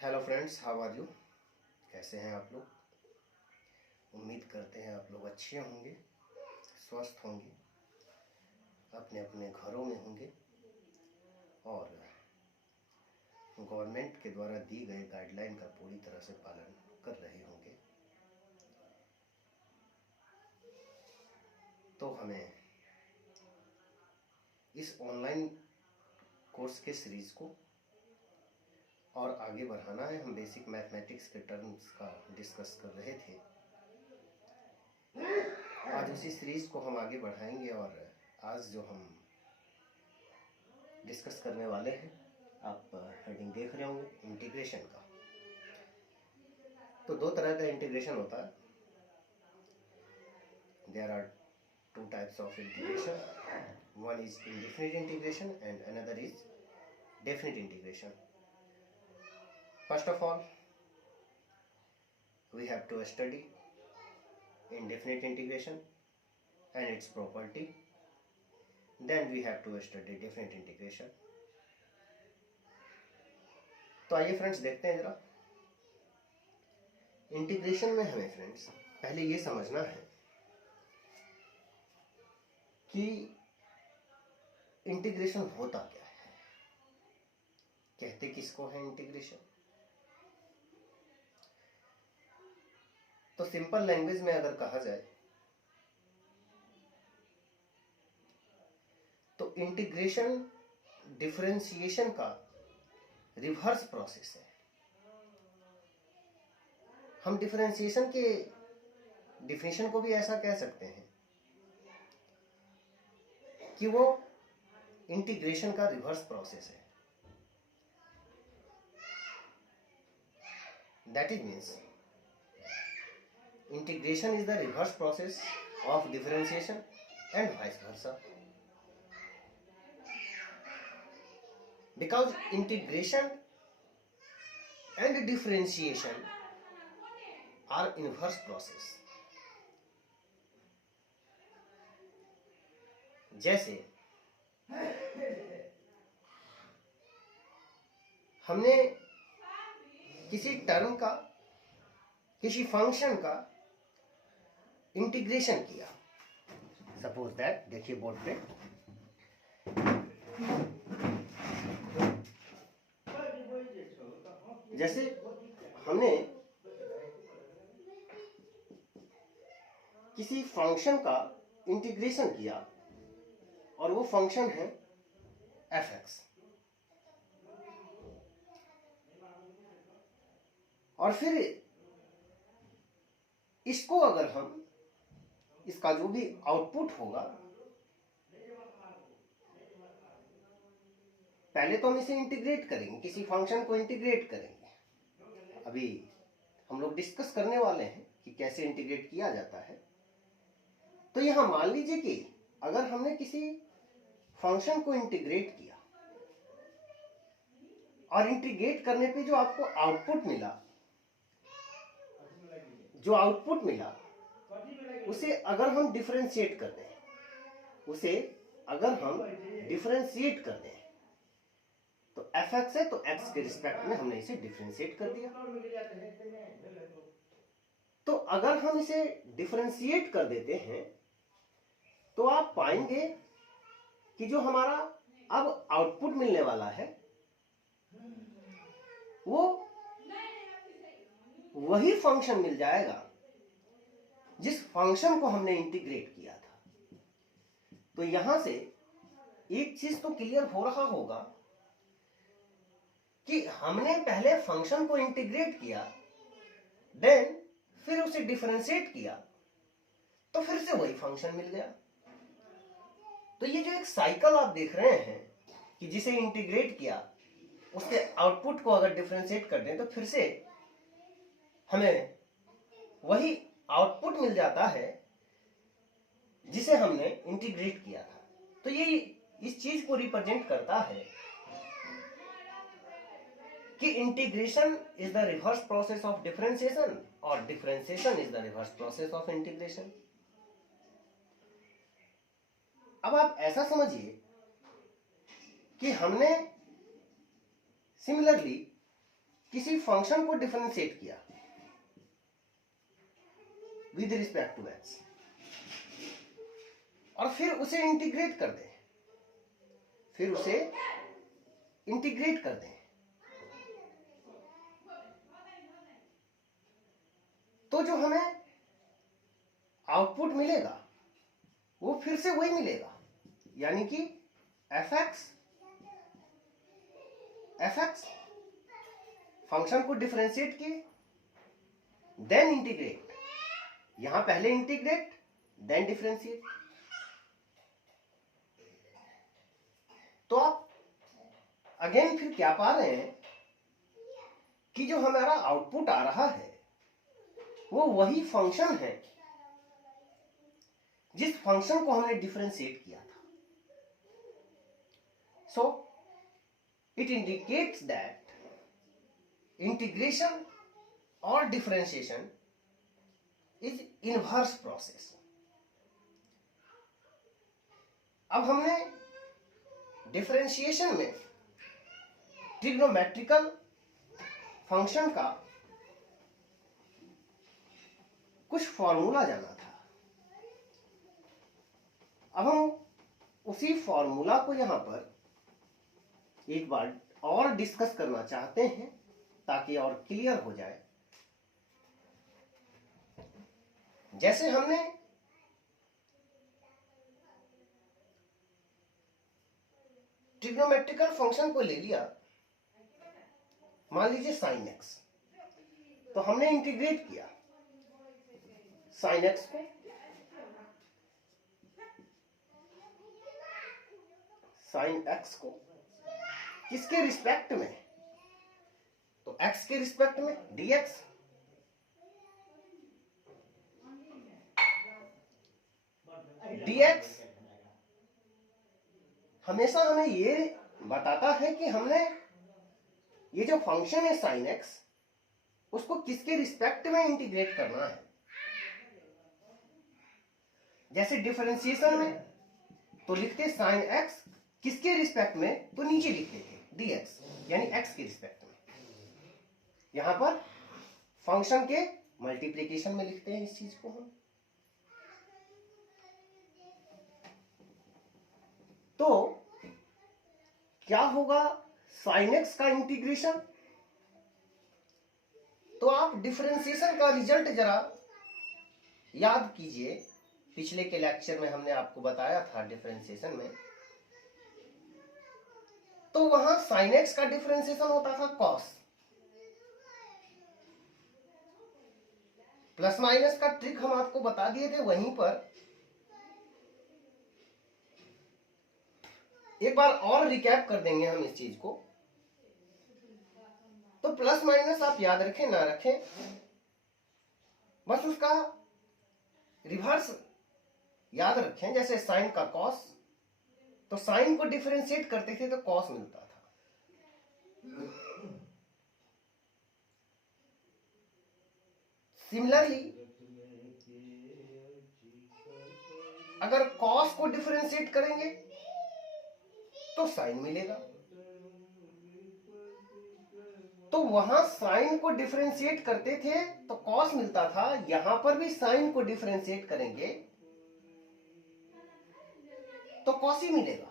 Hello friends, how are you. कैसे हैं आप लोग। उम्मीद करते हैं आप लोग अच्छे होंगे, स्वस्थ होंगे, अपने अपने घरों में होंगे और गवर्नमेंट के द्वारा दी गए गाइडलाइन का पूरी तरह से पालन कर रहे होंगे। तो हमें इस ऑनलाइन कोर्स के सीरीज़ को और आगे बढ़ाना है। हम बेसिक मैथमेटिक्स के टर्म्स का डिस्कस कर रहे थे। आज उसी सीरीज़ को हम आगे बढ़ाएंगे और आज जो हम डिस्कस करने वाले हैं, आप हेडिंग देख रहे होंगे, इंटीग्रेशन का। तो दो तरह का इंटीग्रेशन होता है। There are two types of integration. One is indefinite integration and another is definite integration. First of all, we have to study indefinite integration and its property. Then we have to study definite integration. तो आइए friends देखते हैं जरा। Integration में हमें friends पहले ये समझना है कि इंटीग्रेशन होता क्या है, कहते किसको है इंटीग्रेशन। तो सिंपल लैंग्वेज में अगर कहा जाए तो इंटीग्रेशन डिफरेंशिएशन का रिवर्स प्रोसेस है। हम डिफरेंशिएशन के डिफिनेशन को भी ऐसा कह सकते हैं कि वो इंटीग्रेशन का रिवर्स प्रोसेस है। That is means integration is the reverse process of differentiation and vice versa. Because integration and differentiation are inverse process. जैसे हमने किसी टर्म का, किसी फंक्शन का इंटीग्रेशन किया। सपोज दैट, देखिए बोर्ड पे, जैसे हमने किसी फंक्शन का इंटीग्रेशन किया और वो फंक्शन है fx, और फिर इसको अगर हम, इसका जो भी आउटपुट होगा, पहले तो हम इसे इंटीग्रेट करेंगे, किसी फंक्शन को इंटीग्रेट करेंगे। अभी हम लोग डिस्कस करने वाले हैं कि कैसे इंटीग्रेट किया जाता है। तो यहां मान लीजिए कि अगर हमने किसी फंक्शन को इंटीग्रेट किया और इंटीग्रेट करने पे जो आपको आउटपुट मिला, उसे अगर हम डिफरेंशिएट कर दें, तो fx है, तो x के रिस्पेक्ट में हमने इसे डिफरेंशिएट कर दिया। तो अगर हम इसे डिफरेंशिएट कर देते हैं तो आप पाएंगे कि जो हमारा अब आउटपुट मिलने वाला है वो वही फंक्शन मिल जाएगा जिस फंक्शन को हमने इंटीग्रेट किया था। तो यहां से एक चीज तो क्लियर हो रहा होगा कि हमने पहले फंक्शन को इंटीग्रेट किया, देन फिर उसे डिफरेंशिएट किया, तो फिर से वही फंक्शन मिल गया। तो ये जो एक साइकिल आप देख रहे हैं कि जिसे इंटीग्रेट किया, उसके आउटपुट को अगर डिफरेंशिएट कर दें तो फिर से हमें वही आउटपुट मिल जाता है जिसे हमने इंटीग्रेट किया था। तो ये इस चीज को रिप्रेजेंट करता है कि integration is the reverse process of differentiation और differentiation is the reverse process of integration. अब आप ऐसा समझिए कि हमने सिमिलरली किसी फंक्शन को डिफरेंशिएट किया विद रिस्पेक्ट टू एक्स और फिर उसे इंटीग्रेट कर दें, तो जो हमें आउटपुट मिलेगा वो फिर से वही मिलेगा, यानी कि एफ एक्स फंक्शन को डिफरेंशिएट किए देन इंटीग्रेट, यहां पहले इंटीग्रेट देन डिफरेंशिएट। तो आप अगेन फिर क्या पा रहे हैं कि जो हमारा आउटपुट आ रहा है वो वही फंक्शन है जिस फंक्शन को हमने डिफरेंशिएट किया था। So it indicates that integration और डिफरेंशिएशन इज इनवर्स प्रोसेस। अब हमने डिफरेंशिएशन में ट्रिग्नोमेट्रिकल फंक्शन का कुछ फॉर्मूला जाना था। अब हम उसी फॉर्मूला को यहां पर एक बार और डिस्कस करना चाहते हैं ताकि और क्लियर हो जाए। जैसे हमने ट्रिग्नोमेट्रिकल फंक्शन को ले लिया, मान लीजिए साइन एक्स, तो हमने इंटीग्रेट किया साइन एक्स को किसके रिस्पेक्ट में, तो एक्स के रिस्पेक्ट में dx, हमेशा हमें ये बताता है कि हमने ये जो फंक्शन है साइन एक्स उसको किसके रिस्पेक्ट में इंटीग्रेट करना है। जैसे डिफरेंशिएशन में तो लिखते साइन एक्स किसके रिस्पेक्ट में, तो नीचे लिखते थे dx, यानी x के रिस्पेक्ट में। यहां पर फंक्शन के मल्टीप्लिकेशन में लिखते हैं इस चीज को हम। तो क्या होगा साइन एक्स का इंटीग्रेशन, तो आप डिफरेंशिएशन का रिजल्ट जरा याद कीजिए। पिछले के लेक्चर में हमने आपको बताया था डिफरेंशिएशन में, तो वहां साइन एक्स का डिफरेंशिएशन होता था कॉस, प्लस माइनस का ट्रिक हम आपको बता दिए थे वहीं पर। एक बार और रिकैप कर देंगे हम इस चीज को। तो प्लस माइनस आप याद रखें ना रखें, बस उसका रिवर्स याद रखें। जैसे साइन का कॉस, तो साइन को डिफरेंशिएट करते थे तो कॉस मिलता था। सिमिलरली अगर कॉस को डिफरेंशिएट करेंगे तो साइन मिलेगा। तो वहां साइन को डिफरेंशिएट करते थे तो कॉस मिलता था, यहां पर भी साइन को डिफरेंशिएट करेंगे तो कॉस ही मिलेगा,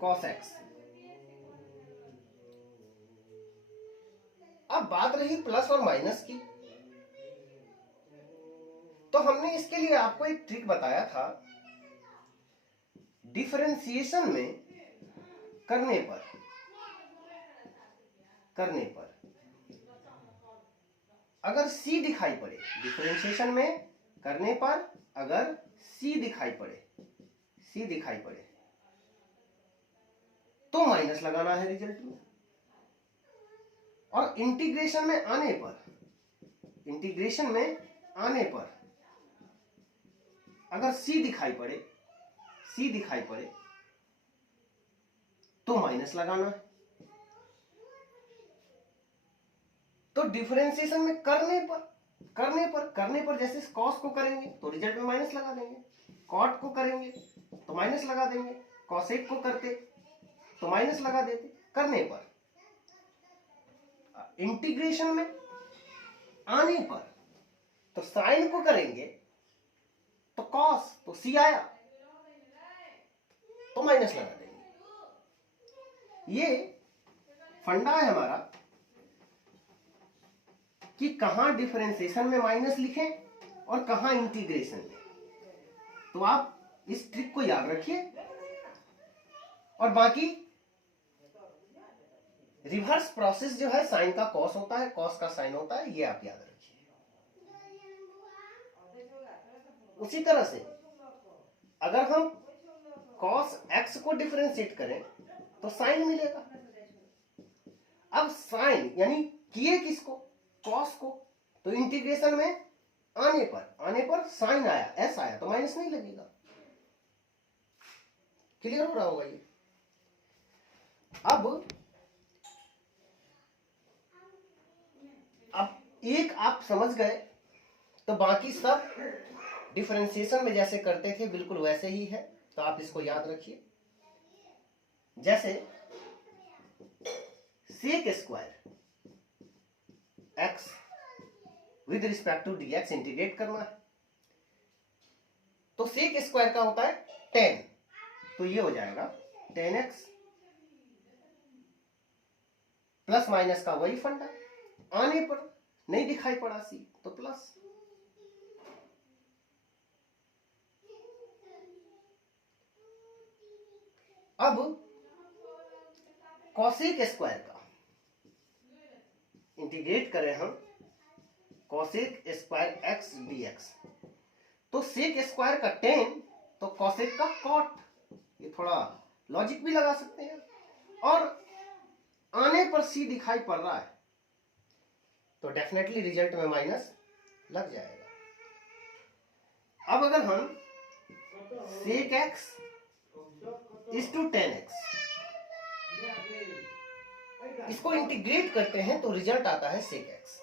कॉस एक्स। अब बात रही प्लस और माइनस की, तो हमने इसके लिए आपको एक ट्रिक बताया था। डिफरेंशिएशन में करने पर अगर C दिखाई पड़े, डिफरेंशिएशन में करने पर अगर C दिखाई पड़े तो माइनस लगाना है रिजल्ट में। और इंटीग्रेशन में आने पर अगर C दिखाई पड़े तो माइनस लगाना है। तो डिफरेंशिएशन में करने पर जैसे कॉस को करेंगे तो रिजल्ट में माइनस लगा देंगे, कॉट को करेंगे तो माइनस लगा देंगे, कॉसेक को करते तो माइनस लगा देते। करने पर इंटीग्रेशन में आने पर तो साइन को करेंगे तो कॉस, तो सी आया तो माइनस लगा देंगे। ये फंडा है हमारा कि कहां डिफरेंशिएशन में माइनस लिखें और कहां इंटीग्रेशन में। तो आप इस ट्रिक को याद रखिए और बाकी रिवर्स प्रोसेस जो है साइन का कॉस होता है, कॉस का साइन होता है, ये आप याद रखिए। उसी तरह से अगर हम cos x को डिफरेंशिएट करें तो साइन मिलेगा। अब साइन यानी किए किसको, cos को, तो इंटीग्रेशन में आने पर साइन आया, s आया तो माइनस नहीं लगेगा। क्लियर हो रहा होगा ये। अब एक आप समझ गए तो बाकी सब डिफरेंशिएशन में जैसे करते थे बिल्कुल वैसे ही है, तो आप इसको याद रखिए। जैसे sec square x with respect to dx integrate करना है, तो सेक स्क्वायर का होता है 10, तो ये हो जाएगा 10x प्लस माइनस का वही फंडा, आने पर नहीं दिखाई पड़ा सी तो प्लस। अब कॉसेक स्क्वायर का इंटीग्रेट करें हम, कॉसेक स्क्वायर एक्स dx, तो सेक स्क्वायर का 10 तो कॉसेक का कॉट, ये थोड़ा लॉजिक भी लगा सकते हैं। और आने पर सी दिखाई पड़ रहा है तो डेफिनेटली रिजल्ट में माइनस लग जाएगा। अब अगर हम सेक एक्स इज टू 10x इसको इंटीग्रेट करते हैं तो रिजल्ट आता है सेक एक्स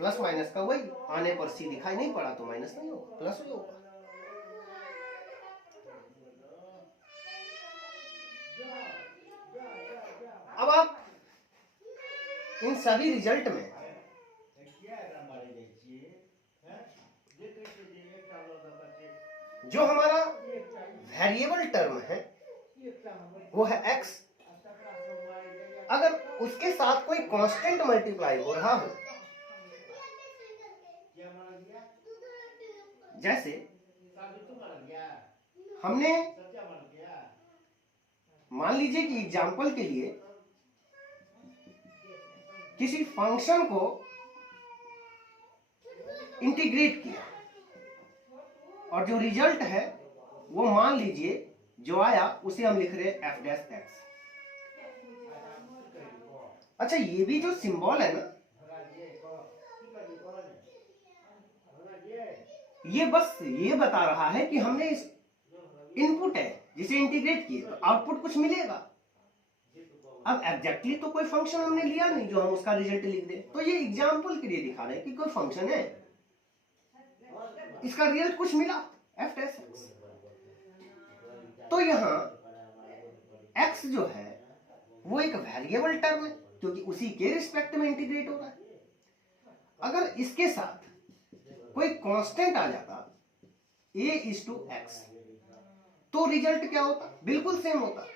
प्लस माइनस का वही, आने पर सी दिखाई नहीं पड़ा तो माइनस नहीं होगा, प्लस ही होगा। अब आप इन सभी रिजल्ट में जो हमारा वेरिएबल टर्म है वो है x, अगर उसके साथ कोई कांस्टेंट मल्टीप्लाई हो रहा हो, जैसे हमने मान लीजिए कि एग्जाम्पल के लिए किसी फंक्शन को इंटीग्रेट किया और जो रिजल्ट है वो मान लीजिए जो आया उसे हम लिख रहे हैं f डैश x। अच्छा, ये भी जो सिंबल है ना, ये बस ये बता रहा है कि हमने इस इनपुट है जिसे इंटीग्रेट किए तो आउटपुट कुछ मिलेगा। अब एग्जैक्टली तो कोई फंक्शन हमने लिया नहीं जो हम उसका रिजल्ट लिख दे, तो ये एग्जाम्पल के लिए दिखा रहे हैं कि कोई फंक्शन है, इसका रिजल्ट कुछ मिला f डैश x। तो यहां x जो है वो एक वेरिएबल टर्म है क्योंकि उसी के रिस्पेक्ट में इंटीग्रेट हो रहा है। अगर इसके साथ कोई कांस्टेंट आ जाता a इज टू x तो रिजल्ट क्या होता, बिल्कुल सेम होता।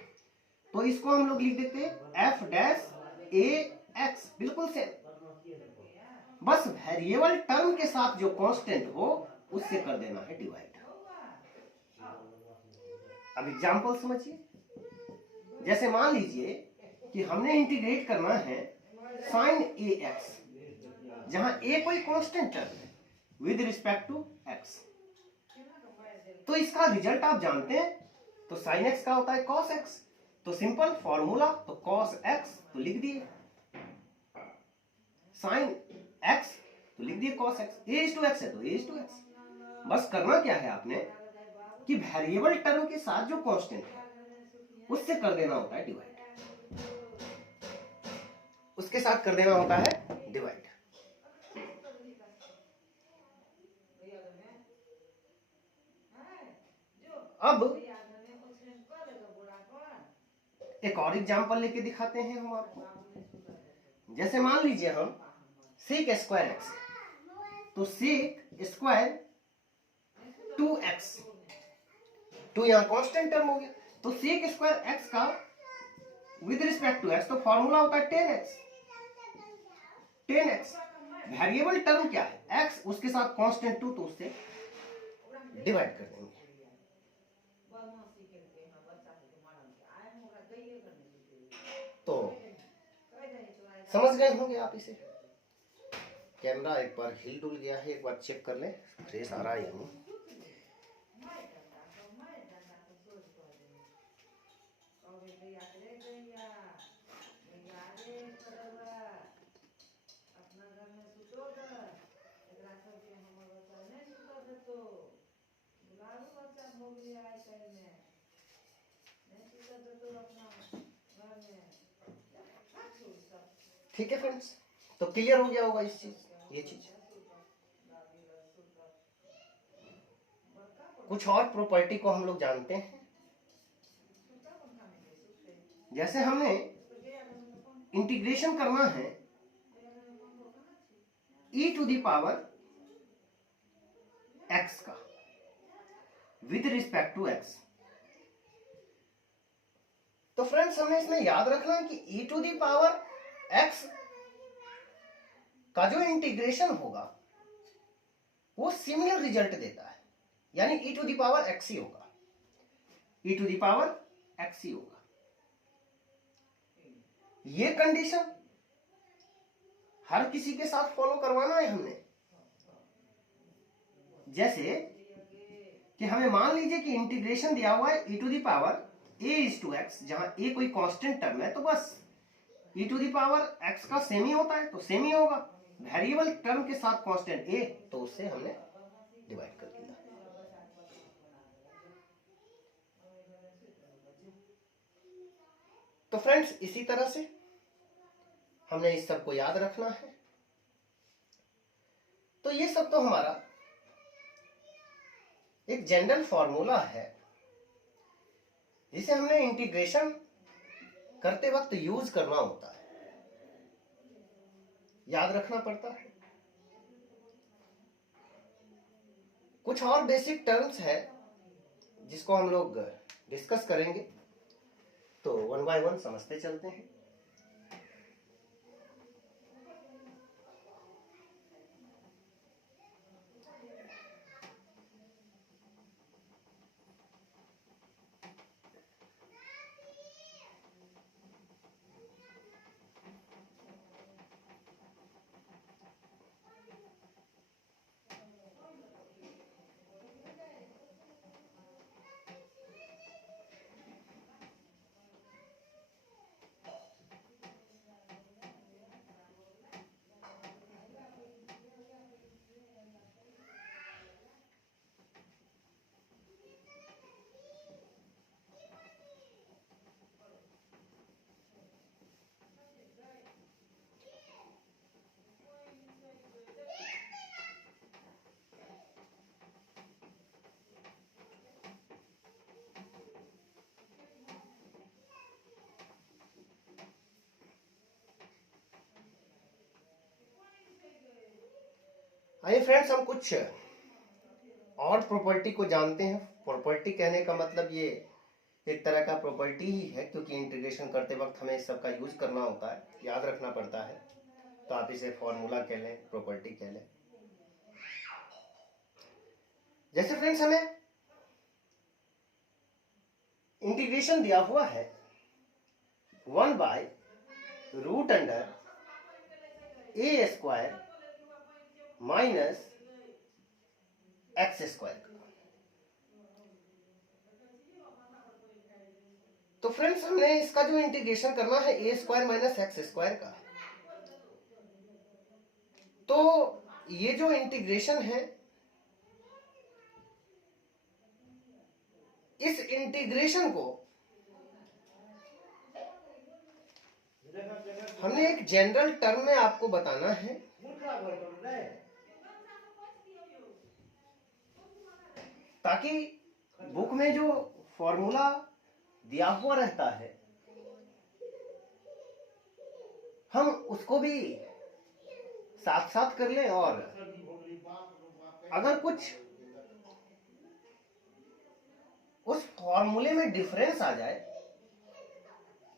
तो इसको हम लोग लिख देते हैं f डैश a x, बिल्कुल सेम, बस वेरिएबल टर्म के साथ जो कांस्टेंट हो उससे कर देना है डिवाइड। अब एग्जांपल समझिए, जैसे मान लीजिए कि हमने इंटीग्रेट करना है साइन ax, जहां a कोई कांस्टेंट टर्म है विद रिस्पेक्ट टू x, तो इसका रिजल्ट आप जानते हैं, तो साइन x का होता है cos x, तो सिंपल फॉर्मूला, तो cos x तो लिख दिए, साइन x तो लिख दिए cos x, a is to x है तो a इज टू x। बस करना क्या है आपने कि वेरिएबल टर्म के साथ जो कांस्टेंट है उससे कर देना होता है डिवाइड, उसके साथ कर देना होता है डिवाइड। अब एक और एग्जांपल लेके दिखाते हैं हम आपको। जैसे मान लीजिए हम सेक स्क्वायर एक्स, तो सेक स्क्वायर 2x, 2 यहां कांस्टेंट टर्म हो गया, तो सेक स्क्वायर एक्स का विद रिस्पेक्ट टू एक्स तो फॉर्मूला होता है 10x। 10x वेरिएबल टर्म क्या है x, उसके साथ कांस्टेंट 2, तो उससे डिवाइड कर देंगे। तो समझ गए होंगे आप इसे। कैमरा एक बार हिल डुल गया है, एक बार चेक कर लें फ्रेश आ रहा है या नहीं। ठीक है फ्रेंड्स, तो क्लियर हो गया होगा ये चीज। कुछ और प्रॉपर्टी को हम लोग जानते हैं। जैसे हमने इंटीग्रेशन करना है e to the power x का विद रिस्पेक्ट टू x, तो फ्रेंड्स हमें इसमें याद रखना है कि e to the power x का जो इंटीग्रेशन होगा वो सिमिलर रिजल्ट देता है, यानी e to the power x ही होगा, e to the power x ही होगा। ये कंडीशन हर किसी के साथ फॉलो करवाना है हमने। जैसे कि हमें मान लीजिए कि इंटीग्रेशन दिया हुआ है e to the power a is to x, जहां a कोई कांस्टेंट टर्म है, तो बस e to the power x का सेम ही होता है, तो सेम ही होगा। वेरिएबल टर्म के साथ कांस्टेंट a, तो उससे हमने डिवाइड कर दिया। तो फ्रेंड्स इसी तरह से हमने इस सब को याद रखना है। तो ये सब तो हमारा एक जनरल फॉर्मूला है जिसे हमने इंटीग्रेशन करते वक्त यूज करना होता है, याद रखना पड़ता है। कुछ और बेसिक टर्म्स है जिसको हम लोग डिस्कस करेंगे, तो वन बाय वन समझते चलते हैं। आइए फ्रेंड्स, हम कुछ और प्रॉपर्टी को जानते हैं। प्रॉपर्टी कहने का मतलब ये एक तरह का प्रॉपर्टी ही है, क्योंकि इंटीग्रेशन करते वक्त हमें इस सब का यूज करना होता है, याद रखना पड़ता है। तो आप इसे फॉर्मूला कह लें, प्रॉपर्टी कह लें। जैसे फ्रेंड्स हमें इंटीग्रेशन दिया हुआ है 1 by root under a square minus x square. तो फ्रेंड्स हमने इसका जो इंटीग्रेशन करना है a square minus x square का, तो ये जो इंटीग्रेशन है, इस इंटीग्रेशन को हमने एक जनरल टर्म में आपको बताना है, ताकि बुक में जो फॉर्मूला दिया हुआ रहता है हम उसको भी साथ साथ कर लें, और अगर कुछ उस फॉर्मूले में डिफरेंस आ जाए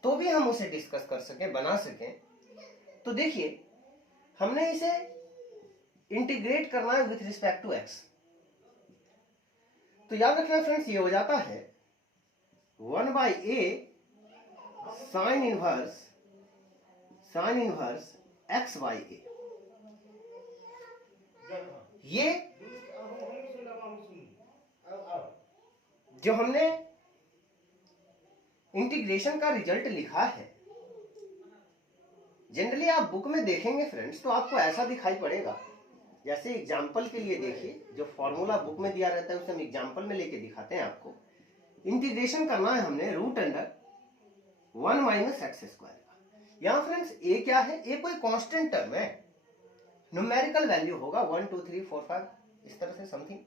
तो भी हम उसे डिस्कस कर सकें, बना सकें। तो देखिए, हमने इसे इंटीग्रेट करना है विथ रिस्पेक्ट टू एक्स। तो याद रखना फ्रेंड्स, ये हो जाता है 1/a साइन इनवर्स x/a। ये जो हमने इंटीग्रेशन का रिजल्ट लिखा है, जनरली आप बुक में देखेंगे फ्रेंड्स तो आपको ऐसा दिखाई पड़ेगा। जैसे एग्जाम्पल के लिए देखिए, जो फॉर्मूला बुक में दिया रहता है उसे हम एग्जाम्पल में लेके दिखाते हैं आपको। इंटीग्रेशन करना है हमने √1 - x² का। यहाँ फ्रेंड्स a क्या है? a कोई कांस्टेंट टर्म है, न्यूमेरिकल वैल्यू होगा 1 2 3 4 5 इस तरह से समथिंग।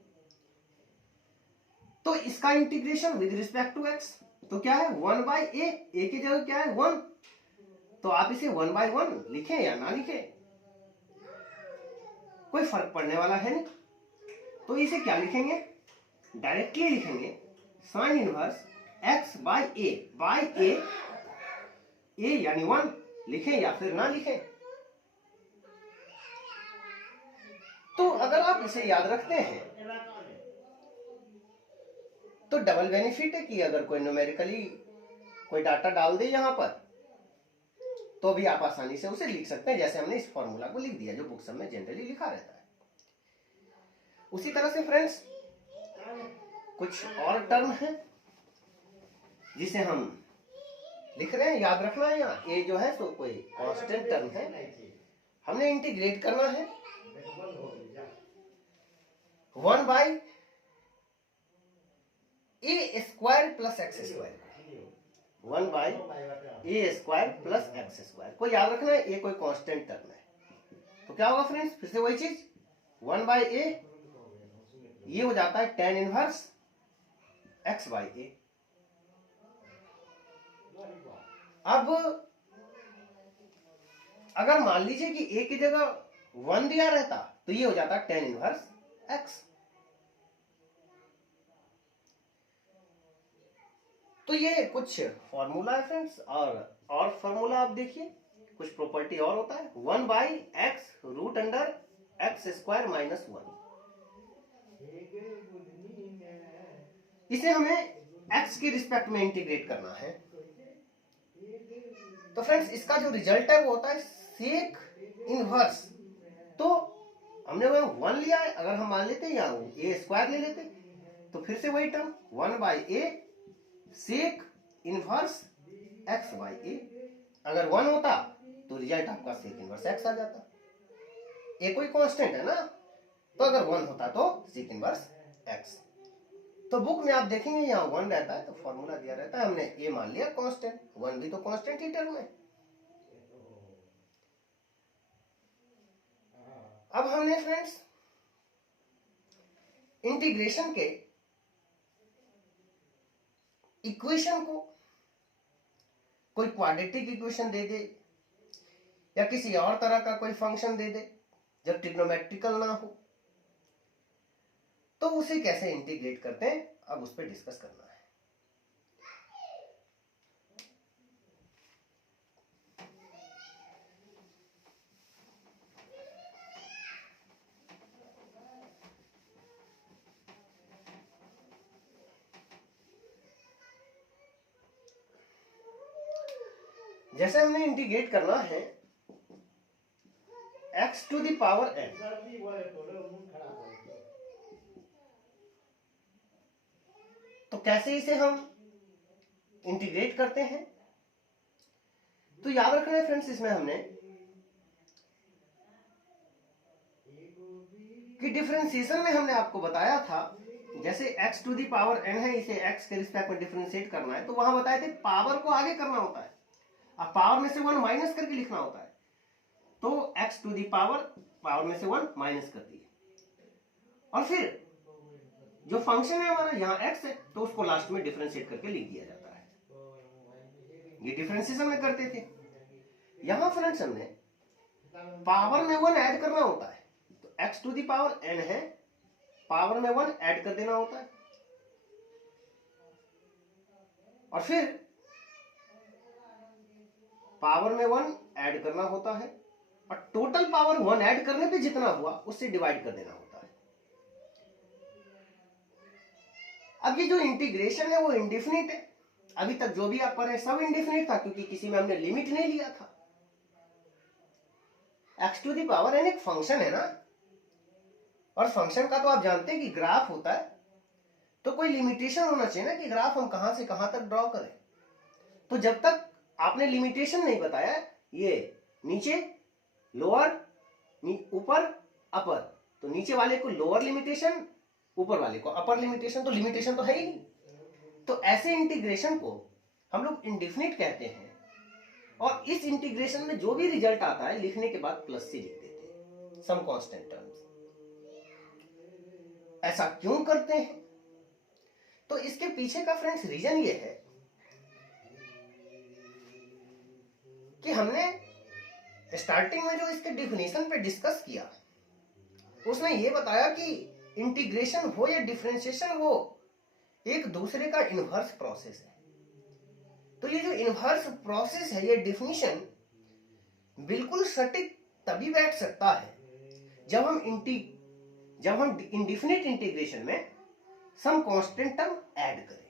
तो इसका integration with respect to x तो क्या है? 1/a, a की जगह क्या है? 1। तो आप इसे 1/1 लिखें या ना लिखें, कोई फर्क पड़ने वाला है नहीं। तो इसे क्या लिखेंगे? डायरेक्टली लिखेंगे sine inverse x/a bye a यानी 1 लिखें या फिर ना लिखें। तो अगर आप इसे याद रखते हैं तो डबल बेनिफिट है कि अगर कोई न्यूमेरिकली कोई डाटा डाल दे यहां पर तो भी आप आसानी से उसे लिख सकते हैं, जैसे हमने इस फॉर्मूला को लिख दिया जो बुक्स में जनरली लिखा रहता है। उसी तरह से फ्रेंड्स कुछ और टर्म है जिसे हम लिख रहे हैं, याद रखना है। यहाँ ए जो है तो कोई कांस्टेंट टर्म है, हमने इंटीग्रेट करना है 1/a² + x², 1/a² + x²। को याद रखना है, ए कोई कांस्टेंट टर्म है। तो क्या होगा फ्रेंड्स? फिर से वही चीज, 1/a ये हो जाता है tan इनवर्स x/a। अब अगर मान लीजिए कि a की जगह 1 दिया रहता तो ये हो जाता tan इनवर्स x। तो ये कुछ फॉर्मूला है फ्रेंड्स, और फॉर्मूला आप देखिए, कुछ प्रॉपर्टी और होता है 1/x √x² - 1। इसे हमें x के रिस्पेक्ट में इंटीग्रेट करना है। तो फ्रेंड्स इसका जो रिजल्ट है वो होता है सेक इनवर्स। तो हमने वह 1 लिया है, अगर हम मान लेते या a² ले लेते तो फिर से वही term 1/a sec inverse x/a। अगर 1 होता तो रिजल्ट आपका सेक इनवर्स x आ जाता। a कोई कांस्टेंट है ना, तो अगर 1 होता तो सेक इनवर्स x। तो बुक में आप देखेंगे यहाँ 1 रहता है तो फॉर्मूला दिया रहता है, हमने a मान लिया कांस्टेंट, 1 भी तो कांस्टेंट ही टर्म है। अब हमने फ्रेंड्स इंटीग्रेशन के इक्वेशन को कोई क्वाड्रेटिक इक्वेशन दे दे या किसी और तरह का कोई फंक्शन दे दे जब ट्रिग्नोमेट्रिकल ना हो, तो उसे कैसे इंटीग्रेट करते हैं, अब उस पर डिस्कस करना है। जैसे हमने इंटीग्रेट करना है x⁴n, तो कैसे इसे हम इंटीग्रेट करते हैं? तो याद रखना है फ्रेंड्स, इसमें हमने कि डिफरेंशिएशन में हमने आपको बताया था, जैसे x⁴n है, इसे x के रिस्पेक्ट में डिफरेंशिएट करना है, तो वहां बताए थे पावर को आगे करना होता है, अब पावर में से 1 माइनस करके लिखना होता है। तो पावर में से 1 माइनस कर दिए, और फिर जो फंक्शन है हमारा यहाँ x है तो उसको लास्ट में डिफरेंशिएट करके लिख दिया जाता है। ये डिफरेंशिएशन में करते थे। यहां फ्रेंड्स हमने पावर में 1 ऐड करना होता है, तो x to the power n है, पावर में 1 ऐड कर देना होता है और फिर पावर में 1 ऐड करना होता है और टोटल पावर 1 ऐड करने पे जितना हुआ उससे डिवाइड कर देना होता है। अब ये जो इंटीग्रेशन है वो इंडेफिनिट है, अभी तक जो भी आप कर रहे हैं सब इंडेफिनिट था क्योंकि किसी में हमने लिमिट नहीं लिया था। x to the power n एक फंक्शन है ना, और फंक्शन का तो आप जानते हैं कि ग्राफ होता है, तो कोई लिमिटेशन होना चाहिए ना कि ग्राफ हम कहां से कहां तक ड्रॉ करें। तो जब तक आपने लिमिटेशन नहीं बताया, ये नीचे लोअर, ऊपर अपर, तो नीचे वाले को लोअर लिमिटेशन, ऊपर वाले को अपर लिमिटेशन, तो लिमिटेशन तो है ही नहीं। तो ऐसे इंटीग्रेशन को हम लोग इंडेफिनिट कहते हैं और इस इंटीग्रेशन में जो भी रिजल्ट आता है लिखने के बाद प्लस से लिख देते हैं, सम कांस्टेंट टर्म्स। ऐसा क्यों करते हैं? तो इसके पीछे का फ्रेंड्स रीजन ये है कि हमने स्टार्टिंग में जो इसके डिफिनेशन पे डिस्कस किया उसमें यह बताया कि इंटीग्रेशन हो या डिफरेंशिएशन हो एक दूसरे का इनवर्स प्रोसेस है। तो ये जो इनवर्स प्रोसेस है, ये डिफिनीशन बिल्कुल सटीक तभी बैठ सकता है जब हम इंडेफिनिट इंटीग्रेशन में सम कांस्टेंट टर्म ऐड करें।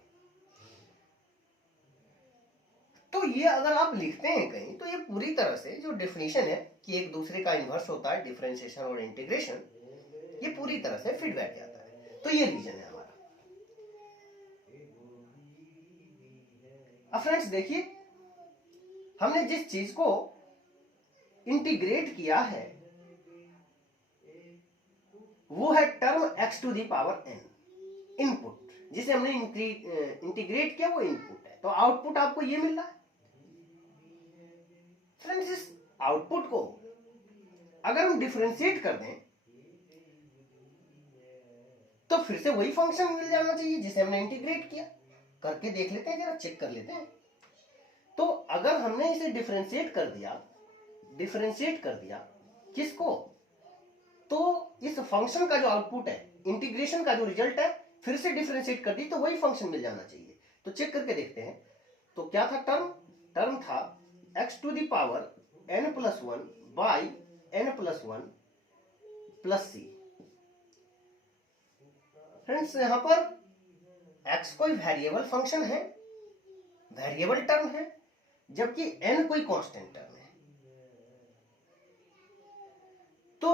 तो ये अगर आप लिखते हैं कहीं तो ये पूरी तरह से जो डेफिनेशन है कि एक दूसरे का इन्वर्स होता है डिफरेंशिएशन और इंटीग्रेशन, ये पूरी तरह से फिट बैठ जाता है। तो ये रीजन है हमारा। अब फ्रेंड्स देखिए, हमने जिस चीज को इंटीग्रेट किया है वो है term x to the power n, input जिसे हमने इंटीग्रेट किया वो इनपुट है। तो आउटपुट आपको ये मिल रहा है। फ्रेंड्स इस आउटपुट को अगर हम डिफरेंशिएट कर दें तो फिर से वही फंक्शन मिल जाना चाहिए जिसे हमने इंटीग्रेट किया। करके देख लेते हैं, जरा चेक कर लेते हैं। तो अगर हमने इसे डिफरेंशिएट कर दिया किसको, तो इस फंक्शन का जो आउटपुट है, इंटीग्रेशन का जो रिजल्ट है, फिर से डिफरेंशिएट कर दी तो वही फंक्शन मिल जाना चाहिए। तो चेक करके देखते हैं। तो क्या था टर्म था x to the power n plus 1 by n plus 1 plus c। Friends यहां पर x कोई वेरिएबल फंक्शन है, वेरिएबल टर्म है, जबकि n कोई कांस्टेंट टर्म है। तो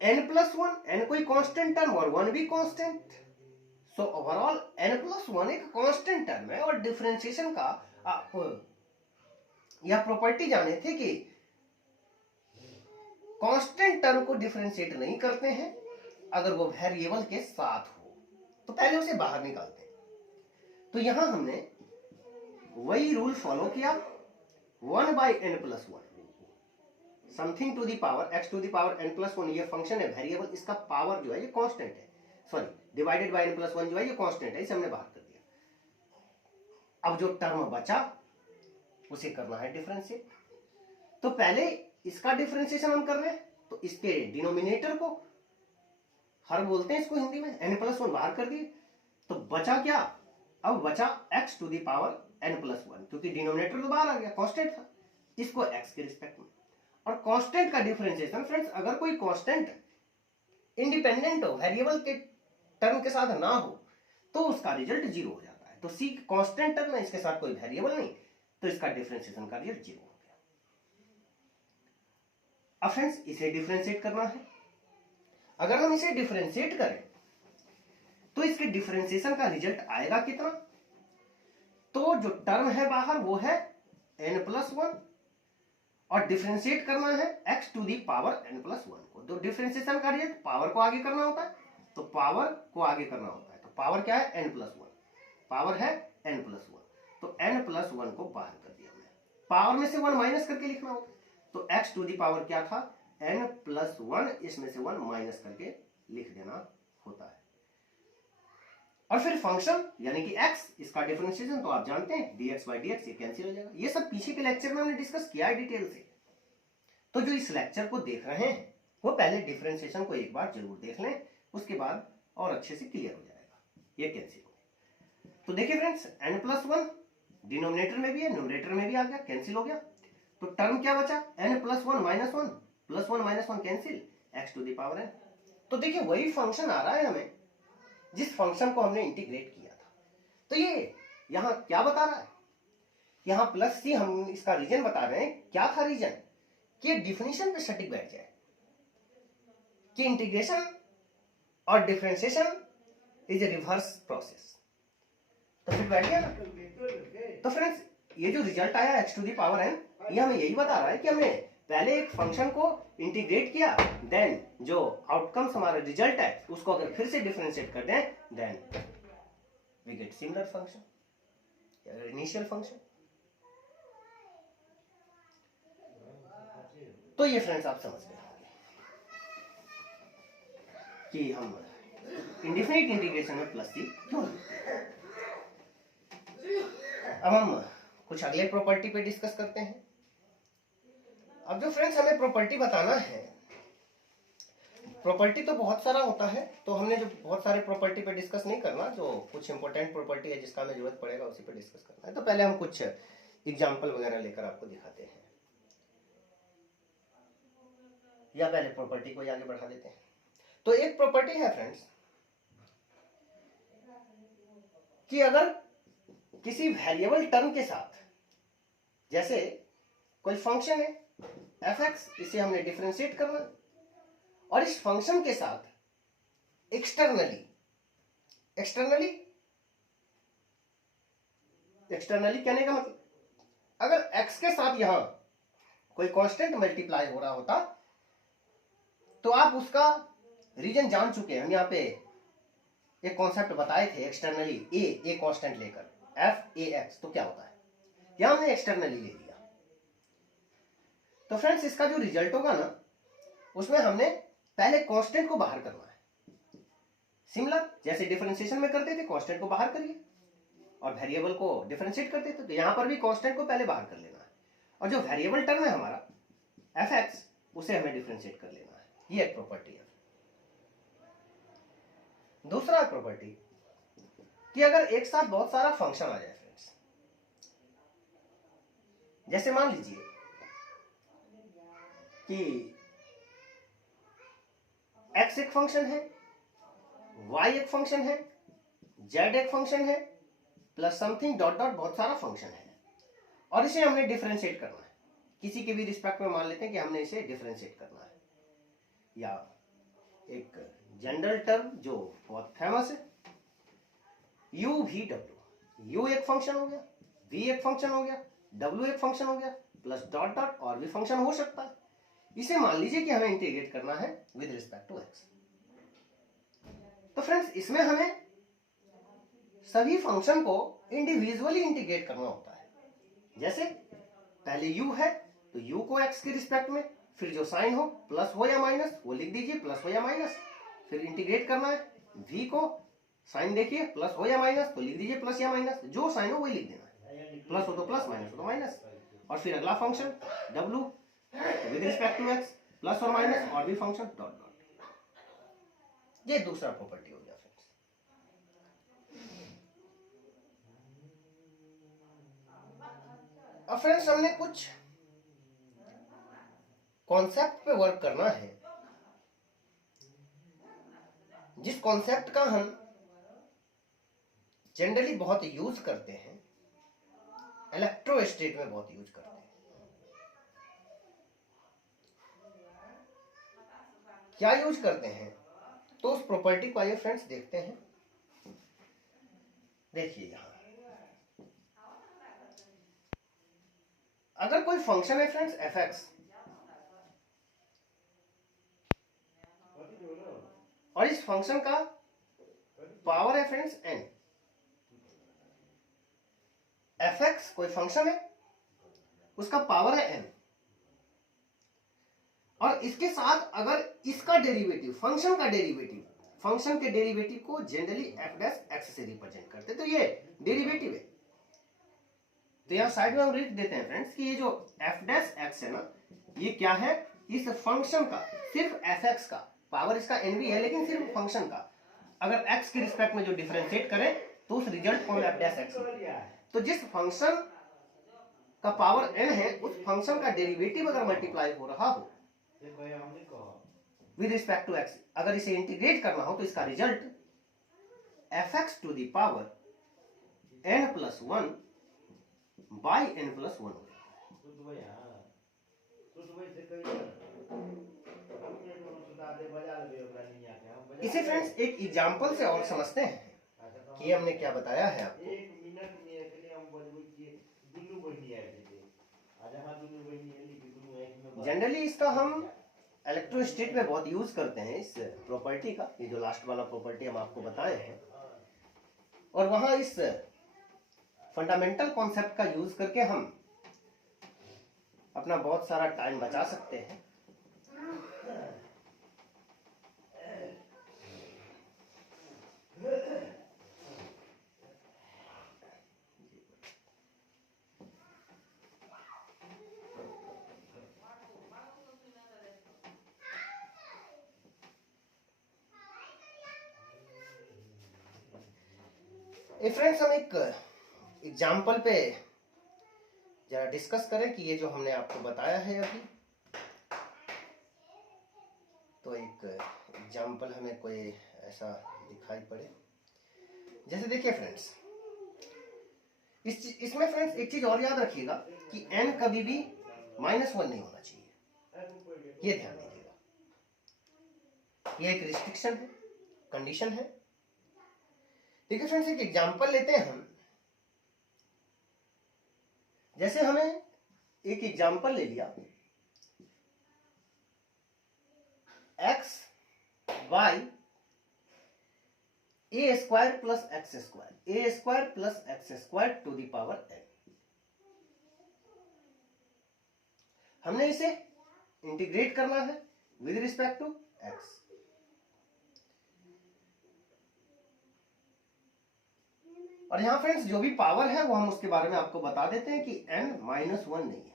n प्लस 1, n कोई कांस्टेंट टर्म और 1 भी constant. So overall n plus 1 एक कांस्टेंट टर्म है और डिफरेंशिएशन का आप यह प्रॉपर्टी जाने थे कि कांस्टेंट टर्म को डिफरेंशिएट नहीं करते हैं अगर वो वेरिएबल के साथ हो, तो पहले उसे बाहर निकालते हैं। तो यहां हमने वही रूल फॉलो किया, 1 by n plus 1 something to the power x to the power n plus 1, ये फंक्शन है वेरिएबल, इसका पावर जो है ये कांस्टेंट है, sorry divided by n plus 1 जो है ये कांस्टेंट है, इसे हमने बाहर कर दिया। अब जो टर्म बचा उसे करना है डिफरेंशिएट। तो पहले इसका डिफरेंशिएशन हम कर रहे हैं, तो इसके डिनोमिनेटर को हर बोलते हैं इसको हिंदी में, n प्लस 1 बाहर कर दिए। तो बचा क्या, अब बचा x to the power n plus 1, क्योंकि डिनोमिनेटर तो बाहर आ गया, कांस्टेंट था, इसको x के रिस्पेक्ट में। और कांस्टेंट का डिफरेंशिएशन फ्रेंड्स, अगर कोई कांस्टेंट इंडिपेंडेंट हो, वेरिएबल के टर्म के साथ ना हो, तो उसका रिजल्ट 0 हो जाता है। तो c कांस्टेंट टर्म है, इसके साथ कोई वेरिएबल नहीं, तो इसका डिफरेंशिएशन का रिजल्ट 0 हो गया। अब फ्रेंड्स इसे डिफरेंशिएट करना है। अगर हम इसे डिफरेंशिएट करें तो इसके डिफरेंशिएशन का रिजल्ट आएगा कितना, तो जो टर्म है बाहर वो है n प्लस 1 और डिफरेंशिएट करना है x to the power n plus 1 को। तो डिफरेंशिएशन का रिजल्ट पावर को आगे करना होता है, तो पावर को आगे करना होता है। तो पावर क्या है, n प्लस 1, पावर है n प्लस 1, तो n प्लस 1 को बाहर कर दिया हमने, पावर में से 1 माइनस करके लिखना होता है। तो x टू दी पावर क्या था, n प्लस 1, इसमें से 1 माइनस करके लिख देना होता है। और फिर फंक्शन यानी कि x, इसका डिफरेंशिएशन तो आप जानते हैं dx by dx, ये कैंसिल हो जाएगा। ये सब पीछे के लेक्चर में हमने डिस्कस किया है डिटेल से, तो जो इस लेक्चर को देख रहे हैं वो पहले डिफरेंशिएशन को एक बार जरूर देख लें, उसके बाद और अच्छे से क्लियर हो जाएगा। ये कैंसिल हो गया। तो देखिए फ्रेंड्स, n+1 डिनोमिनेटर में भी है, न्यूमरेटर में भी आ गया, कैंसिल हो गया। तो टर्म क्या बचा, n+1 -1, +1 -1 कैंसिल, x⁴n। तो देखिए वही फंक्शन आ रहा है हमें जिस फंक्शन को हमने इंटीग्रेट किया था। तो ये यहां क्या बता रहा है, यहां +c हम इसका रीजन बता रहे हैं। क्या था रीजन, कि डिफिनेशन पे सटीक बैठ जाए कि इंटीग्रेशन और differentiation is a reverse process. तो फिर बैठ गया ना। तो फ्रेंड्स ये जो रिजल्ट आया x⁴n, ये हमें यही बता रहा है कि हमने पहले एक फंक्शन को इंटीग्रेट किया, देन जो आउटकम्स हमारा रिजल्ट है उसको अगर फिर से डिफरेंशिएट कर दें, then we get similar function, initial function. तो ये फ्रेंड्स आप समझ गए होंगे कि हम इंडेफिनिट इंटीग्रेशन में +c क्यों लिखते हैं। अब हम कुछ अगले प्रॉपर्टी पे डिस्कस करते हैं। अब जो फ्रेंड्स हमें प्रॉपर्टी बताना है, प्रॉपर्टी तो बहुत सारा होता है, तो हमने जो बहुत सारे प्रॉपर्टी पे डिस्कस नहीं करना, जो कुछ इंपॉर्टेंट प्रॉपर्टी है जिसका हमें जरूरत पड़ेगा उसी पे डिस्कस करना है। तो पहले हम कुछ एग्जांपल वगैरह लेकर आपको दिखाते हैं, या पहले प्रॉपर्टी को आगे बढ़ा देते हैं। तो एक प्रॉपर्टी है फ्रेंड्स कि अगर किसी वेरिएबल टर्म के साथ, जैसे कोई फंक्शन है f(x), इसे हमने डिफरेंशिएट करना, और इस फंक्शन के साथ एक्सटर्नली कहने का मतलब, अगर x के साथ यहां कोई कांस्टेंट मल्टीप्लाई हो रहा होता तो आप उसका रीजन जान चुके हैं। हम यहाँ पे एक कॉन्सेप्ट बताए थे, एक्सटर्नली ए कांस्टेंट लेकर f(a)x, तो क्या होता है, यहां हमने एक्सटर्नली ले लिया। तो फ्रेंड्स इसका जो रिजल्ट होगा ना, उसमें हमने पहले कांस्टेंट को बाहर करना है। सिमिलर जैसे डिफरेंशिएशन में करते थे, कांस्टेंट को बाहर करिए, और वेरिएबल को डिफरेंशिएट करते थे, तो यहां पर भी कांस्टेंट को पहले बाहर कर लेना है, और जो वेरिएबल टर्म है हमारा f(x), उसे हमें डिफरेंशिएट कर लेना है। ये एक प्रॉपर्टी है। दूसरा प्रॉपर्टी कि अगर एक साथ बहुत सारा फंक्शन आ जाए फ्रेंड्स, जैसे मान लीजिए कि x एक फंक्शन है, y एक फंक्शन है, z एक फंक्शन है, प्लस समथिंग डॉट डॉट बहुत सारा फंक्शन है, और इसे हमने डिफरेंशिएट करना है। किसी के भी रिस्पेक्ट में मान लेते हैं कि हमने इसे डिफरेंशिएट करना है, या एक जनरल टर्म जो बहुत फेमस है u(v)w), u एक फंक्शन हो गया, v एक फंक्शन हो गया, w एक फंक्शन हो गया, प्लस डॉट डॉट और भी फंक्शन हो सकता है। इसे मान लीजिए कि हमें इंटीग्रेट करना है विद रिस्पेक्ट टू x। तो फ्रेंड्स इसमें हमें सभी फंक्शन को इंडिविजुअली इंटीग्रेट करना होता है। जैसे पहले u है तो u को x के रिस्पेक्ट में, फिर जो साइन हो प्लस हो या माइनस वो लिख दीजिए, प्लस हो या माइनस, फिर इंटीग्रेट करना है v को, साइन देखिए प्लस हो या माइनस तो लिख दीजिए प्लस या माइनस, जो साइन हो वही लिख देना है, प्लस हो तो प्लस, माइनस हो तो माइनस, और फिर अगला function w with respect to x, plus और माइनस और भी फंक्शन डॉट डॉट। ये दूसरा प्रॉपर्टी हो गया फ्रेंड्स। अब फ्रेंड्स हमने कुछ कॉन्सेप्ट पे वर्क करना है, जिस कॉन्सेप्ट का हम जनरली बहुत यूज करते हैं, इलेक्ट्रोस्टैटिक में बहुत यूज करते हैं। क्या यूज करते हैं, तो उस प्रॉपर्टी को आइए फ्रेंड्स देखते हैं। देखिए यहां अगर कोई फंक्शन है फ्रेंड्स f(x), और इस फंक्शन का पावर है फ्रेंड्स n, f(x) कोई फंक्शन है, उसका पावर है n, और इसके साथ अगर इसका डेरिवेटिव, फंक्शन का डेरिवेटिव, फंक्शन के डेरिवेटिव को जनरली f'(x) से रिप्रेजेंट करते हैं, तो ये डेरिवेटिव है। तो यहां साइड में हम लिख देते हैं फ्रेंड्स कि ये जो f'(x) है ना, ये क्या है, इस फंक्शन का सिर्फ fx का पावर, इसका n भी है लेकिन सिर्फ फंक्शन का, अगर x के रिस्पेक्ट में जो डिफरेंशिएट करें तो उस रिजल्ट को हम f डैश x, तो जिस फंक्शन का पावर n है उस फंक्शन का डेरिवेटिव अगर मल्टीप्लाई हो रहा हो विद रिस्पेक्ट टू x, अगर इसे इंटीग्रेट करना हो तो इसका result fx to the power n plus 1 by n plus 1 हो। इसे फ्रेंड्स एक एग्जांपल से और समझते हैं कि हमने क्या बताया है आपको। जनरली इसका हम इलेक्ट्रोस्टैटिक में बहुत यूज करते हैं इस प्रॉपर्टी का, ये जो लास्ट वाला प्रॉपर्टी हम आपको बताए हैं, और वहां इस फंडामेंटल कॉन्सेप्ट का यूज करके हम अपना बहुत सारा टाइम बचा सकते हैं। फ्रेंड्स हम एक एग्जाम्पल पे जरा डिस्कस करें कि ये जो हमने आपको बताया है अभी, तो एक एग्जाम्पल हमें कोई ऐसा दिखाई पड़े। जैसे देखिए फ्रेंड्स, इसमें फ्रेंड्स एक चीज और याद रखिएगा कि n कभी भी -1 नहीं होना चाहिए, ये ध्यान दीजिएगा। ये एक रिस्ट्रिक्शन है, कंडीशन है। देखिए फ्रेंड्स एक एग्जाम्पल लेते हैं हम। जैसे हमें एक एग्जाम्पल ले लिया, x by a square plus x square, a square plus x square to the power n। हमने इसे इंटीग्रेट करना है विद रिस्पेक्ट टू x। और यहां फ्रेंड्स जो भी पावर है वो हम उसके बारे में आपको बता देते हैं कि n -1 नहीं है।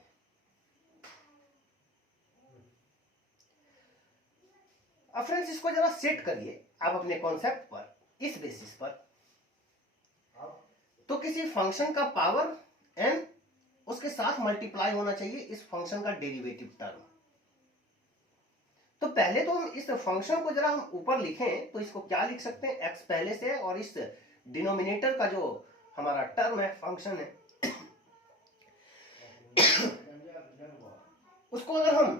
अब फ्रेंड्स इसको जरा सेट करिए आप अपने कॉन्सेप्ट पर, इस बेसिस पर, तो किसी फंक्शन का पावर n उसके साथ मल्टीप्लाई होना चाहिए इस फंक्शन का डेरिवेटिव टर्म। तो पहले तो हम इस फंक्शन को जरा हम ऊपर लिखें तो इसको क्या लिख सकते हैं, x पहले से, और इस डिनोमिनेटर का जो हमारा टर्म है, फंक्शन है, उसको अगर हम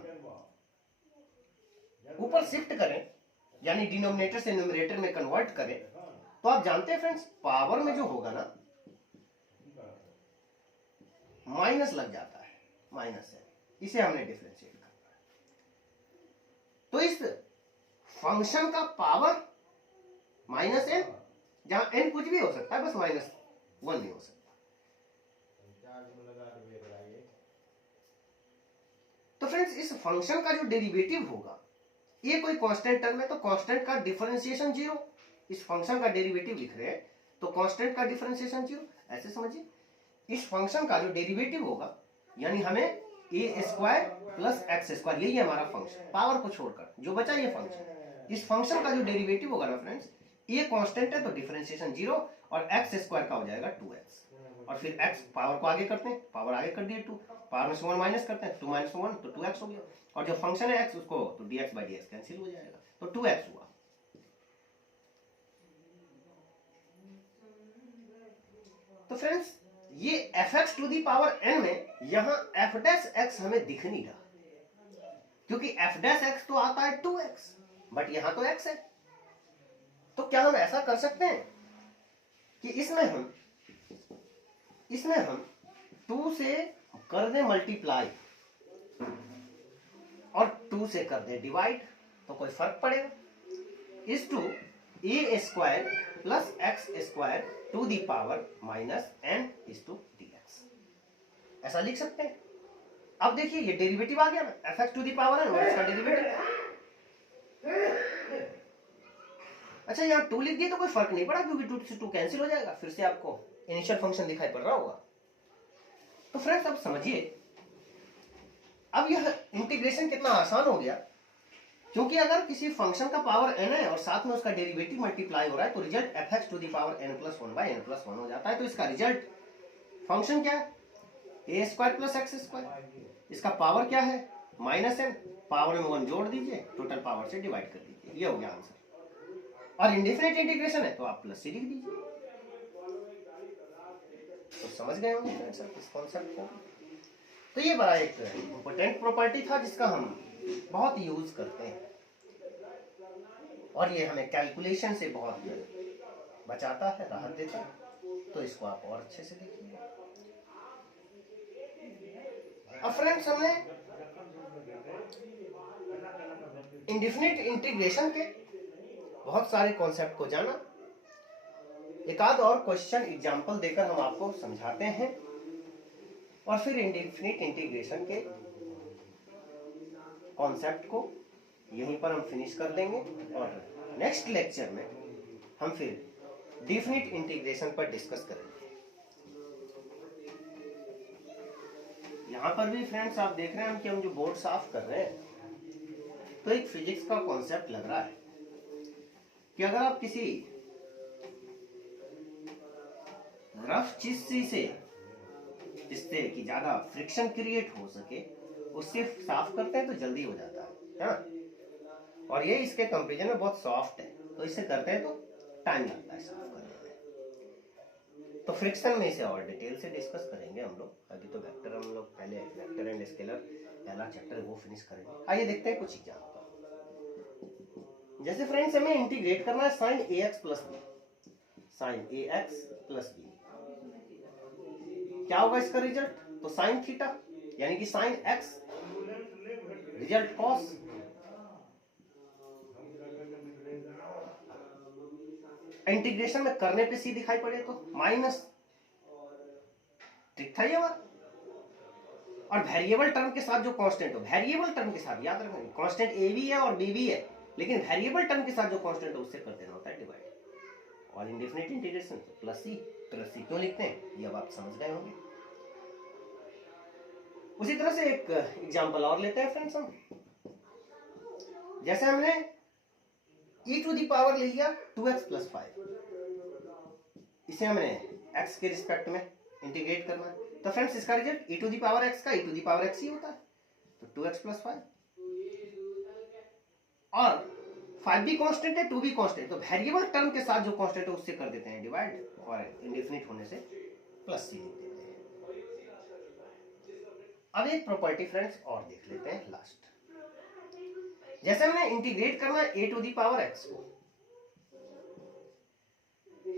ऊपर शिफ्ट करें यानी डिनोमिनेटर से न्यूमरेटर में कन्वर्ट करें, तो आप जानते हैं फ्रेंड्स पावर में जो होगा ना माइनस लग जाता है, माइनस है, इसे हमने डिफरेंशिएट करना है। तो इस फंक्शन का पावर -n, जहां n कुछ भी हो सकता है, बस -1 नहीं हो सकता। तो फ्रेंड्स इस फंक्शन का जो डेरिवेटिव होगा, ये कोई कांस्टेंट टर्म है तो कांस्टेंट का डिफरेंशिएशन 0। इस फंक्शन का डेरिवेटिव लिख रहे हैं तो कांस्टेंट का डिफरेंशिएशन 0, ऐसे समझिए। इस फंक्शन का जो डेरिवेटिव होगा यानी हमें ए स्क्वायर प्लस एक्स स्क्वायर, यही हमारा फंक्शन, पावर को छोड़कर जो बचा ये फंक्शन, इस फंक्शन का जो डेरिवेटिव होगा ना फ्रेंड्स, ये कांस्टेंट है तो डिफरेंशिएशन 0, और एक्स स्क्वायर का हो जाएगा 2x, और फिर x पावर को आगे करते हैं, पावर आगे कर दिए 2, पावर में से 1 माइनस करते हैं, 2 - 1 तो 2x हो गया, और जो फंक्शन है x उसको तो dx/dx कैंसिल हो जाएगा, तो 2x हुआ। तो फ्रेंड्स ये fx to the power n में यहां f डैश x हमें दिख नहीं रहा, क्योंकि f डैश x तो आता है 2x, बट यहां तो x है। तो क्या हम ऐसा कर सकते हैं कि इसमें हम 2 से कर दें मल्टीप्लाई और 2 से कर दें डिवाइड, तो कोई फर्क पड़ेगा। इस to a square plus x square to the power -n is to dx, ऐसा लिख सकते हैं। अब देखिए ये डेरिवेटिव आ गया ना, fx to the power n और इसका डेरिवेटिव। अच्छा यहाँ 2 लिख दिए तो कोई फर्क नहीं पड़ा, क्योंकि 2 से 2 कैंसिल हो जाएगा, फिर से आपको इनिशियल फंक्शन दिखाई पड़ रहा होगा। तो फ्रेंड्स अब समझिए अब यह इंटीग्रेशन कितना आसान हो गया, क्योंकि अगर किसी फंक्शन का पावर n है और साथ में उसका डेरिवेटिव मल्टीप्लाई हो रहा है तो result fx to the power n+1/n+1 हो जाता है। तो इसका रिजल्ट फंक्शन क्या है, a² + x²। इसका पावर क्या है, -n, पावर में 1 जोड़ दीजिए, टोटल पावर से डिवाइड कर दीजिए, ये हो गया आंसर। और इंडेफिनिट इंटीग्रेशन है तो आप प्लस सी लिख दीजिए। तो समझ गए होंगे फ्रेंड्स इस कॉन्सेप्ट को। तो ये बड़ा एक इंपॉर्टेंट प्रॉपर्टी था जिसका हम बहुत यूज करते हैं और ये हमें कैलकुलेशन से बहुत बचाता है, राहत देता है। तो इसको आप और अच्छे से देखिए। अब फ्रेंड्स हमने इंडेफिनिट इंटीग्रेशन के बहुत सारे कॉन्सेप्ट को जाना। एक आध और क्वेश्चन एग्जांपल देकर हम आपको समझाते हैं और फिर इंडेफिनिट इंटीग्रेशन के कॉन्सेप्ट को यहीं पर हम फिनिश कर देंगे और नेक्स्ट लेक्चर में हम फिर डेफिनिट इंटीग्रेशन पर डिस्कस करेंगे। यहां पर भी फ्रेंड्स आप देख रहे हैं कि हम जो बोर्ड साफ कर रहे हैं तो एक फिजिक्स का कॉन्सेप्ट लग रहा है कि अगर आप किसी रफ चीज से जिससे कि ज्यादा फ्रिक्शन क्रिएट हो सके उससे साफ करते हैं तो जल्दी हो जाता है ना? और ये इसके कंपैरिजन में बहुत सॉफ्ट है, तो इससे करते हैं तो टाइम लगता है साफ करने में। तो फ्रिक्शन में इसे और डिटेल से डिस्कस करेंगे हम लोग। अभी तो वेक्टर हम लोग पहले वेक्टर एंड स्केलर पहला चैप्टर है वो फिनिश करेंगे। आइए देखते हैं कुछ एग्जांपल। जैसे फ्रेंड्स हमें इंटीग्रेट करना है sin ax + b, sin ax + b क्या होगा इसका रिजल्ट, तो sin थीटा यानी कि sin x, result cos, integration में करने पे सी दिखाई पड़े तो माइनस, ठीक था ये बात। और वेरिएबल टर्म के साथ जो कांस्टेंट हो, वेरिएबल टर्म के साथ याद रखना, कांस्टेंट ए भी है और बी भी है, लेकिन वेरिएबल टर्म के साथ जो कांस्टेंट है उससे कर देना होता है डिवाइड। और इंडेफिनिट इंटीग्रेशन तो प्लस सी क्यों लिखते हैं ये अब आप समझ गए होंगे। उसी तरह से एक एग्जांपल और लेते हैं फ्रेंड्स हम। जैसे हमने e टू दी पावर ले लिया 2x + 5, इसे हमने x के रिस्पेक्ट में इंटीग्रेट करना है तो फ्रेंड्स इसका result e to the power x का e to the power x ही होता है, तो 2x + 5। और 5 भी कांस्टेंट है 2 भी कांस्टेंट, तो वेरिएबल टर्म के साथ जो कांस्टेंट है उससे कर देते हैं डिवाइड और इंडेफिनिट होने से प्लस सी लिख देते हैं। अब एक प्रॉपर्टी फ्रेंड्स और देख लेते हैं लास्ट। जैसे हमने इंटीग्रेट करना है a to the power x को,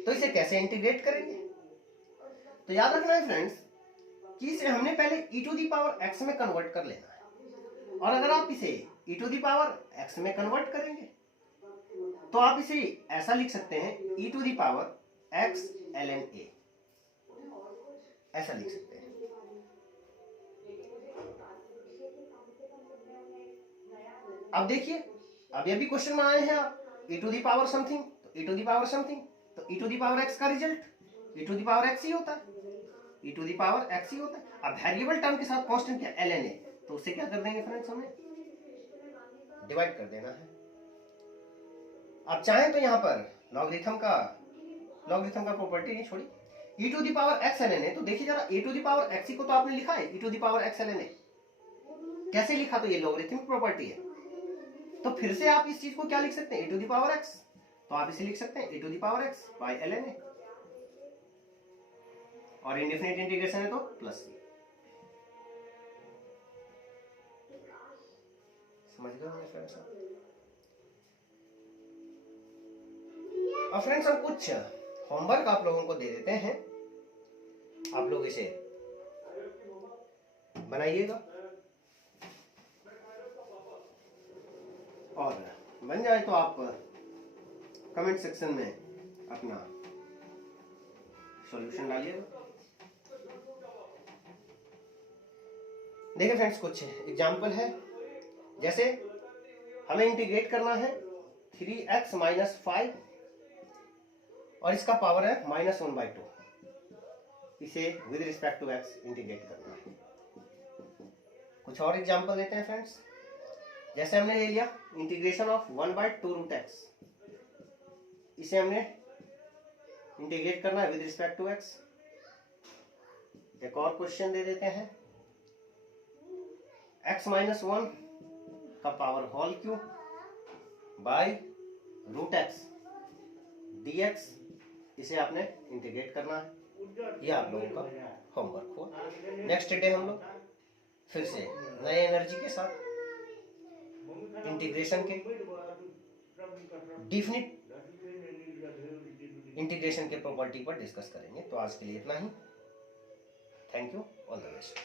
तो इसे कैसे इंटीग्रेट करेंगे, तो याद रखना है फ्रेंड्स कि इसे हमने पहले e to the power x में कन्वर्ट कर लेना है। और अगर आप इसे e to the power x में कन्वर्ट करेंगे तो आप इसे ऐसा लिख सकते हैं e to the power x ln a, ऐसा लिख सकते हैं। अब देखिए अब ये भी क्वेश्चन में आए हैं आप e to the power something, तो e to the power something, तो e to the power x का रिजल्ट e to the power x ही होता है, e to the power x ही होता है। अब वेरिएबल टर्म के साथ कांस्टेंट क्या ln a, तो उससे क्या कर देंगे फ्रेंड्स, हमें डिवाइड कर देना है। आप चाहें तो यहाँ पर लॉगरिथम का प्रॉपर्टी नहीं छोड़ी, e to the power x ln a, तो देखिए जरा e to the power x को तो आपने लिखा है e to the power x ln a, कैसे लिखा, तो ये लॉगरिथमिक प्रॉपर्टी है। तो फिर से आप इस चीज को क्या लिख सकते हैं e to the power x, तो आप इसे लिख सकते हैं e to the power x by ln a, और इंडेफिनिट इंटीग्रेशन है तो प्लस सी। समझ गए फ्रेंड्स। अब फ्रेंड्स हम कुछ होमवर्क आप लोगों को दे देते हैं, आप लोग इसे बनाइएगा और बन जाए तो आप कमेंट सेक्शन में अपना सॉल्यूशन डालिएगा। देखिए फ्रेंड्स कुछ एग्जांपल है, जैसे हमें इंटीग्रेट करना है 3x - 5 और इसका पावर है -1/2, इसे with respect to x integrate करना है। कुछ और एग्जांपल लेते हैं फ्रेंड्स। जैसे हमने ले लिया इंटीग्रेशन ऑफ 1/2√x, इसे हमने इंटीग्रेट करना है विद रिस्पेक्ट टू x। एक और क्वेश्चन दे देते हैं, x-1 का power whole cube by √x dx, इसे आपने इंटीग्रेट करना है। ये आप लोगों का होमवर्क हुआ। नेक्स्ट डे हम लोग फिर से नए एनर्जी के साथ इंटीग्रेशन के डेफिनिट इंटीग्रेशन के प्रॉपर्टी पर डिस्कस करेंगे। तो आज के लिए इतना ही। Thank you, all the best.